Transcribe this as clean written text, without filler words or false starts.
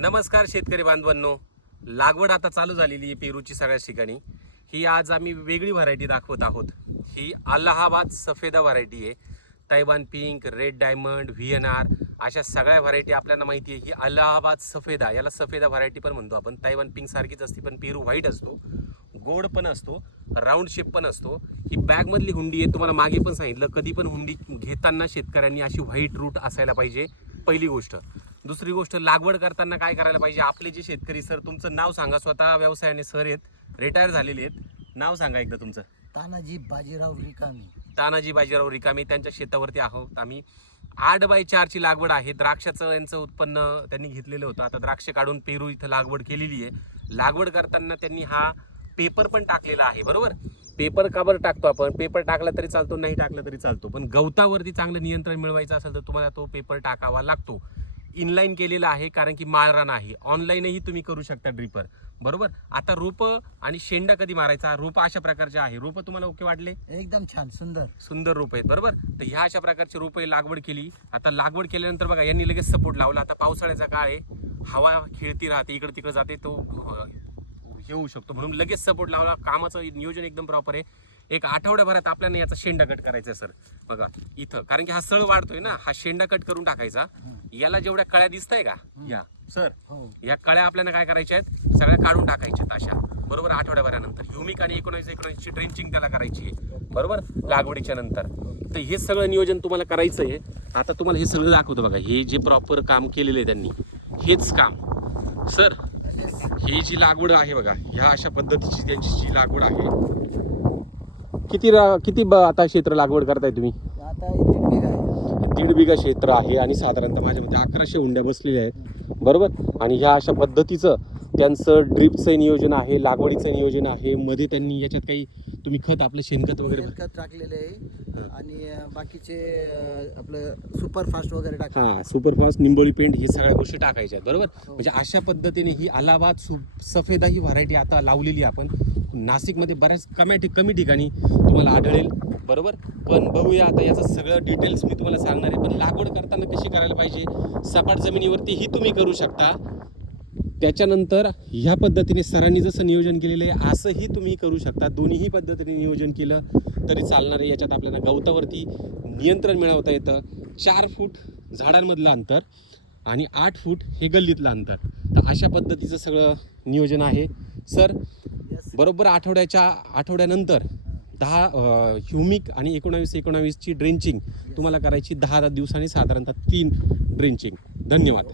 नमस्कार शेतकरी बांधवांनो, लागवड आता चालू झालेली आहे पेरूची सगळ्याच ठिकाणी. ही आज आम्ही वेगळी व्हरायटी दाखवत आहोत. ही अलाहाबाद सफेदा व्हरायटी आहे. Taiwan pink, red diamond, VNR अशा सगळ्या व्हरायटी आपल्याला माहिती आहे. ही अलाहाबाद सफेदा, याला सफेदा व्हरायटी पण म्हणतो आपण. तैवान पिंक सारखीच असते पण पेरू व्हाईट असतो, गोड पण असतो, राऊंड शेप पण असतो. ही बॅगमधली हुंडी आहे. तुम्हाला मागे पण सांगितलं, कधी पण हुंडी घेताना शेतकऱ्यांनी अशी व्हाईट रूट असायला पाहिजे, पहिली गोष्ट. दुसरी गोष्ट, लागवड करताना काय करायला पाहिजे. आपले जे शेतकरी, सर तुमचं नाव सांगा. स्वतः व्यवसायाने सर आहेत, रिटायर झालेले आहेत. नाव सांगा एकदा तुमचं. तानाजी बाजीराव रिकामी. तानाजी बाजीराव रिकामी. त्यांच्या शेतावरती आहोत आम्ही. 8x4 ची लागवड आहे. द्राक्षाचं यांचं उत्पन्न त्यांनी घेतलेलं होतं. आता द्राक्ष काढून पेरू इथं लागवड केलेली आहे. लागवड करताना त्यांनी हा पेपर पण टाकलेला आहे, बरोबर. पेपर का बरं टाकतो आपण? पेपर टाकला तरी चालतो, नाही टाकला तरी चालतो, पण गवतावरती चांगलं नियंत्रण मिळवायचं असेल तर तुम्हाला तो पेपर टाकावा लागतो. इनलाईन केलेला आहे कारण की माळरान आहे. ऑनलाईनही तुम्ही करू शकता ड्रिपर, बरोबर. आता रोपं आणि शेंडा कधी मारायचा? रोपं अशा प्रकारचे आहे. रोपं तुम्हाला ओके वाटले? एकदम छान, सुंदर सुंदर रोपं आहेत, बरोबर. तर ह्या अशा प्रकारचे रोपं लागवड केली. आता लागवड केल्यानंतर बघा, यांनी लगेच सपोर्ट लावला. आता पावसाळ्याचा काळ आहे, हवा खेळती राहते, इकडे तिकडे जाते, तो हे होऊ शकतो, म्हणून लगेच सपोर्ट लावला. कामाचं नियोजन एकदम प्रॉपर आहे. एक आठवड्याभरात आपल्याला याचा शेंडा कट करायचा सर. बघा इथं, कारण की हा सळ वाढतोय ना, हा शेंडा कट करून टाकायचा. याला जेवढ्या कळ्या दिसताय का, या सर, या कळ्या आपल्याला काय करायच्या आहेत, सगळ्या काढून टाकायच्या अशा, बरोबर. आठवड्याभरानंतर ह्युमिक आणि 19-19 ड्रेंचिंग त्याला करायची आहे, बरोबर, लागवडीच्या नंतर. तर हे सगळं नियोजन तुम्हाला करायचं आहे. आता तुम्हाला हे सगळं दाखवतो बघा. हे जे प्रॉपर काम केलेलं आहे त्यांनी, हेच काम सर. ही जी लागवड आहे बघा, ह्या अशा पद्धतीची त्यांची जी लागवड आहे. किती आता क्षेत्र लागवड करताय तुम्ही? आता 1.5 बिघा आहे. 1.5 बिघा क्षेत्र आहे आणि साधारणतः माझ्यामध्ये 1100 हुंड्या बसलेल्या आहेत, बरोबर. आणि ह्या अशा पद्धतीचं त्यांचं ड्रिपचं नियोजन आहे, लागवडीचं नियोजन आहे. मध्ये त्यांनी याच्यात काही तुम्ही खत, आपलं शेणखत वगैरे खत टाकलेले आहे आणि बाकीचे आपलं सुपरफास्ट वगैरे टाकले. हां, सुपरफास्ट, निंबोळी पेंट, हे सगळ्या गोष्टी टाकायच्या आहेत, बरोबर. म्हणजे अशा पद्धतीने ही अलाहाबाद सफेदा ही व्हरायटी आता लावलेली आपण नाशिकमध्ये बऱ्याच कमी ठिकाणी तुम्हाला आढळेल, बरोबर. पण बघूया आता याचं सगळं डिटेल्स मी तुम्हाला सांगणार आहे. पण लागवड करताना कशी करायला पाहिजे, सपाट जमिनीवरती ही तुम्ही करू शकता. त्याच्यानंतर ह्या पद्धतीने सरांनी जसं नियोजन केलेलं आहे असंही तुम्ही करू शकता. दोन्हीही पद्धतीने नियोजन केलं तरी चालणार आहे. याच्यात आपल्याला गवतावरती नियंत्रण मिळवता येतं. 4 फूट झाडांमधलं अंतर आणि 8 फूट हे गल्लीतलं अंतर. तर अशा पद्धतीचं सगळं नियोजन आहे सर. बरोबर आठवड्यानंतर 10 ह्युमिक आणि 19-19 ची ड्रेंचिंग तुम्हाला करायची. 10 दिवसांनी साधारणतः 3 ड्रेंचिंग. धन्यवाद.